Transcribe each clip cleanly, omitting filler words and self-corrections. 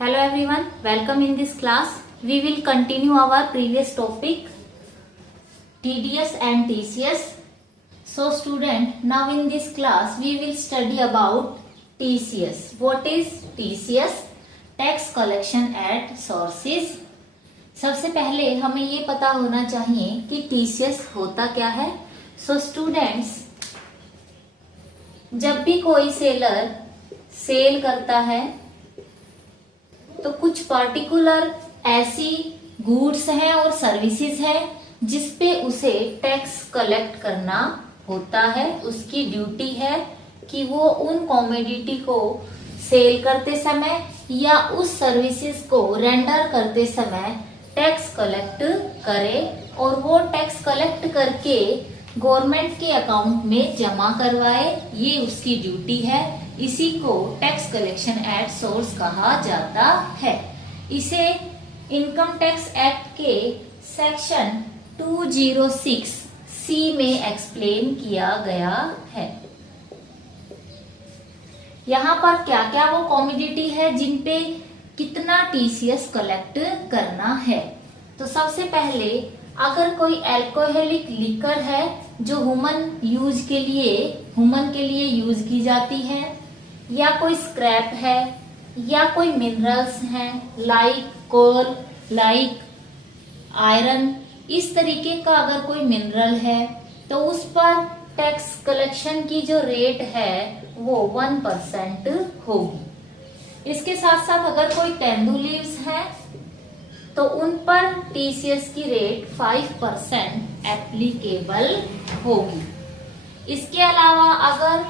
Hello everyone, welcome in this class. We will continue our previous topic TDS and TCS. So student, now in this class we will study about TCS. What is TCS? Tax collection at sources. सबसे पहले हमें ये पता होना चाहिए कि TCS होता क्या है. So students, जब भी कोई सेलर सेल करता है तो कुछ पर्टिकुलर ऐसी गुड्स हैं और सर्विसेज हैं जिसपे उसे टैक्स कलेक्ट करना होता है. उसकी ड्यूटी है कि वो उन कॉमोडिटी को सेल करते समय या उस सर्विसेज को रेंडर करते समय टैक्स कलेक्ट करे और वो टैक्स कलेक्ट करके गवर्नमेंट के अकाउंट में जमा करवाए. ये उसकी ड्यूटी है. इसी को टैक्स कलेक्शन एट सोर्स कहा जाता है. इसे इनकम टैक्स एक्ट के सेक्शन 206 सी में एक्सप्लेन किया गया है. यहाँ पर क्या क्या वो कॉमोडिटी है जिनपे कितना टीसीएस कलेक्ट करना है. तो सबसे पहले अगर कोई अल्कोहलिक लिकर है जो ह्यूमन के लिए यूज की जाती है, या कोई स्क्रैप है, या कोई मिनरल्स हैं लाइक कोल, लाइक आयरन, इस तरीके का अगर कोई मिनरल है तो उस पर टैक्स कलेक्शन की जो रेट है वो 1% होगी. इसके साथ साथ अगर कोई तेंदू लीव्स है तो उन पर टीसीएस की रेट 5% एप्लीकेबल होगी. इसके अलावा अगर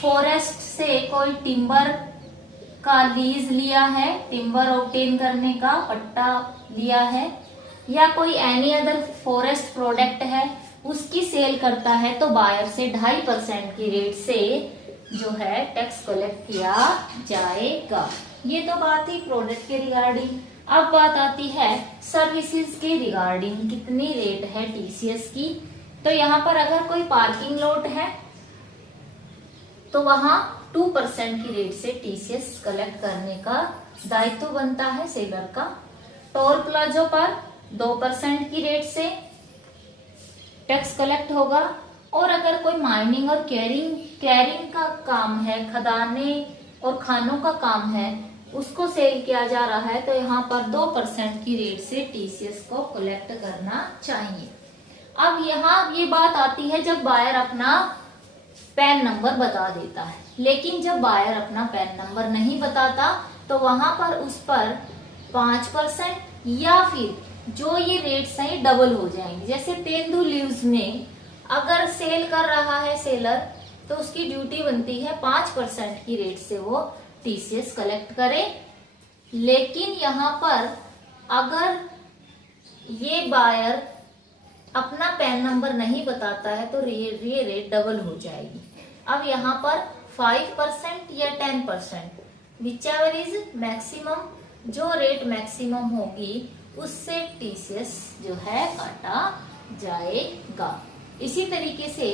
फॉरेस्ट से कोई टिम्बर का लीज लिया है, टिम्बर ऑब्टेन करने का पट्टा लिया है, या कोई एनी अदर फॉरेस्ट प्रोडक्ट है उसकी सेल करता है तो बायर से 2.5% की रेट से जो है टैक्स कलेक्ट किया जाएगा. ये तो बात ही प्रोडक्ट के रिगार्डिंग. अब बात आती है सर्विसेज के रिगार्डिंग कितनी रेट है टीसीएस की. तो यहाँ पर अगर कोई पार्किंग लॉट है तो वहां 2% की रेट से टीसीएस कलेक्ट करने का दायित्व बनता है सेलर का. टोल प्लाजो पर 2% की रेट से टैक्स कलेक्ट होगा. और अगर कोई माइनिंग और कैरिंग का काम है, खदाने और खानों का काम है, उसको सेल किया जा रहा है तो यहाँ पर 2% की रेट से टीसीएस को कलेक्ट करना चाहिए. अब यहाँ ये बात आती है जब बायर अपना पैन नंबर बता देता है, लेकिन जब बायर अपना पैन नंबर नहीं बताता तो वहां पर उस पर 5% या फिर जो ये रेट्स हैं डबल हो जाएंगे. जैसे तेंदू लीव्स में अगर सेल कर रहा है सेलर तो उसकी ड्यूटी बनती है 5% की रेट से वो टीसीएस कलेक्ट करे. लेकिन यहाँ पर अगर ये बायर अपना पैन नंबर नहीं बताता है तो ये रेट डबल हो जाएगी. अब यहाँ पर 5% या 10% विचएवर इज मैक्सिमम, जो रेट मैक्सिमम होगी उससे टीसीएस जो है काटा जाएगा. इसी तरीके से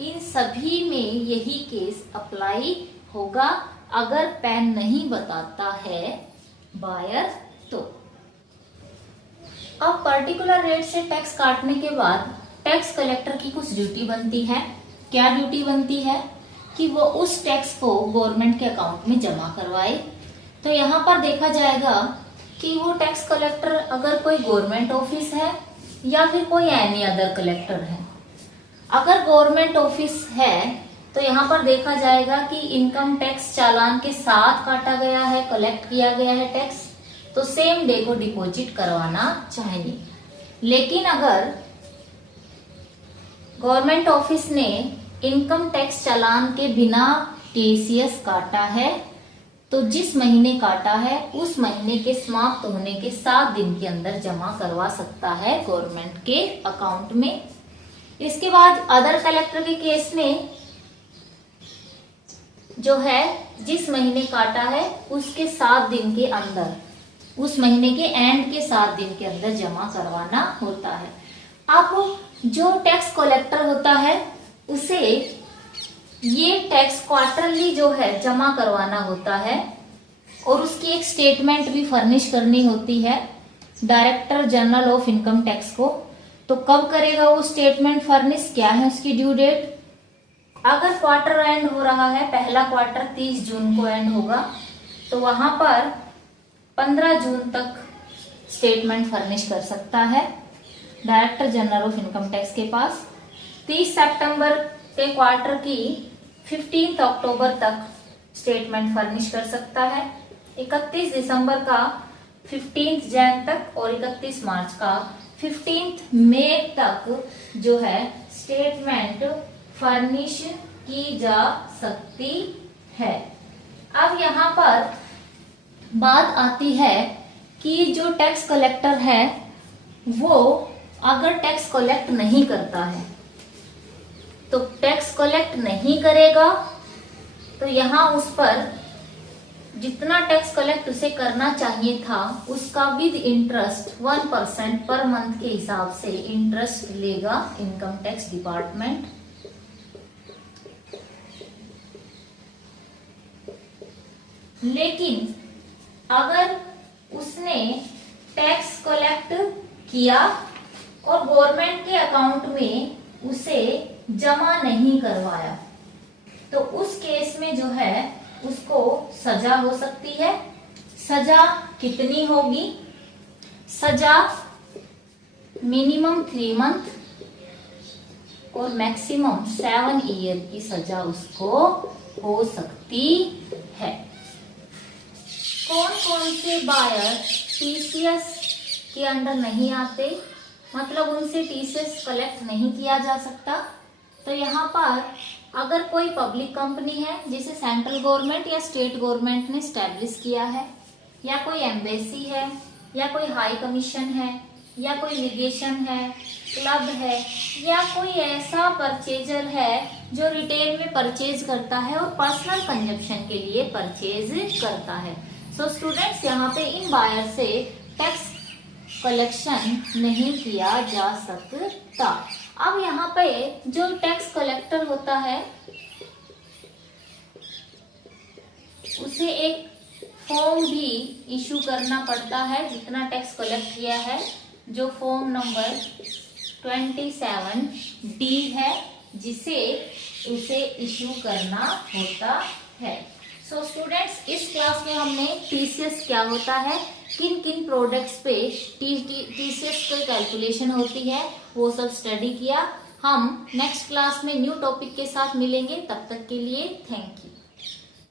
इन सभी में यही केस अप्लाई होगा अगर पैन नहीं बताता है बायर तो. अब पर्टिकुलर रेट से टैक्स काटने के बाद टैक्स कलेक्टर की कुछ ड्यूटी बनती है. क्या ड्यूटी बनती है कि वो उस टैक्स को गवर्नमेंट के अकाउंट में जमा करवाए. तो यहाँ पर देखा जाएगा कि वो टैक्स कलेक्टर अगर कोई गवर्नमेंट ऑफिस है या फिर कोई एनी अदर कलेक्टर है. अगर गवर्नमेंट ऑफिस है तो यहाँ पर देखा जाएगा कि इनकम टैक्स चालान के साथ काटा गया है, कलेक्ट किया गया है टैक्स, तो सेम डे को डिपॉजिट करवाना चाहिए. लेकिन अगर गवर्नमेंट ऑफिस ने इनकम टैक्स चालान के बिना टीसीएस काटा है तो जिस महीने काटा है उस महीने के समाप्त होने के 7 दिन के अंदर जमा करवा सकता है गवर्नमेंट के अकाउंट में. इसके बाद अदर कलेक्टर के केस में जो है जिस महीने काटा है उसके 7 दिन के अंदर, उस महीने के एंड के 7 दिन के अंदर जमा करवाना होता है. अब जो टैक्स कलेक्टर होता है उसे ये टैक्स क्वार्टरली जो है जमा करवाना होता है और उसकी एक स्टेटमेंट भी फर्निश करनी होती है director general of income tax को। तो कब करेगा वो स्टेटमेंट फर्निश, क्या है उसकी ड्यू डेट? अगर क्वार्टर एंड हो रहा है, पहला क्वार्टर 30 जून को एंड होगा, तो वहां पर 15 जून तक स्टेटमेंट फर्निश कर सकता है director general of income tax के पास। 30 सितंबर के क्वार्टर की 15 अक्टूबर तक स्टेटमेंट फर्निश कर सकता है। 31 दिसंबर का 15 जैन तक और 31 मार्च का 15 मई तक जो है स्टेटमेंट फर्निश की जा सकती है। अब यहाँ पर बात आती है कि जो टैक्स कलेक्टर है वो अगर टैक्स कलेक्ट नहीं करता है, तो टैक्स कलेक्ट नहीं करेगा तो यहाँ उस पर जितना टैक्स कलेक्ट उसे करना चाहिए था उसका विद इंटरेस्ट 1% पर मंथ के हिसाब से इंटरेस्ट लेगा इनकम टैक्स डिपार्टमेंट। लेकिन अगर उसने टैक्स कलेक्ट किया और गवर्नमेंट के अकाउंट में उसे जमा नहीं करवाया, तो उस केस में जो है उसको सजा हो सकती है। सजा कितनी होगी? सजा मिनिमम 3 मंथ और मैक्सिमम 7 ईयर की सजा उसको हो सकती है। कौन कौन से बायर टीसीएस के अंडर नहीं आते, मतलब उनसे टीसीएस कलेक्ट नहीं किया जा सकता? तो यहाँ पर अगर कोई पब्लिक कंपनी है जिसे सेंट्रल गवर्नमेंट या स्टेट गवर्नमेंट ने स्टैब्लिश किया है, या कोई एम्बेसी है, या कोई हाई कमीशन है, या कोई लीगेशन है, क्लब है, या कोई ऐसा परचेजर है जो रिटेल में परचेज करता है और पर्सनल कंजप्शन के लिए परचेज करता है। सो स्टूडेंट्स, यहाँ पे इन बायर से टैक्स कलेक्शन नहीं किया जा सकता। अब यहाँ पे जो टैक्स कलेक्टर होता है उसे एक फॉर्म भी इशू करना पड़ता है जितना टैक्स कलेक्ट किया है, जो फॉर्म नंबर 27D है, जिसे उसे इशू करना होता है। सो स्टूडेंट्स, इस क्लास में हमने टीसीएस क्या होता है, किन किन प्रोडक्ट्स पे टीसीएस की कैलकुलेशन होती है, वो सब स्टडी किया। हम नेक्स्ट क्लास में न्यू टॉपिक के साथ मिलेंगे, तब तक के लिए थैंक यू।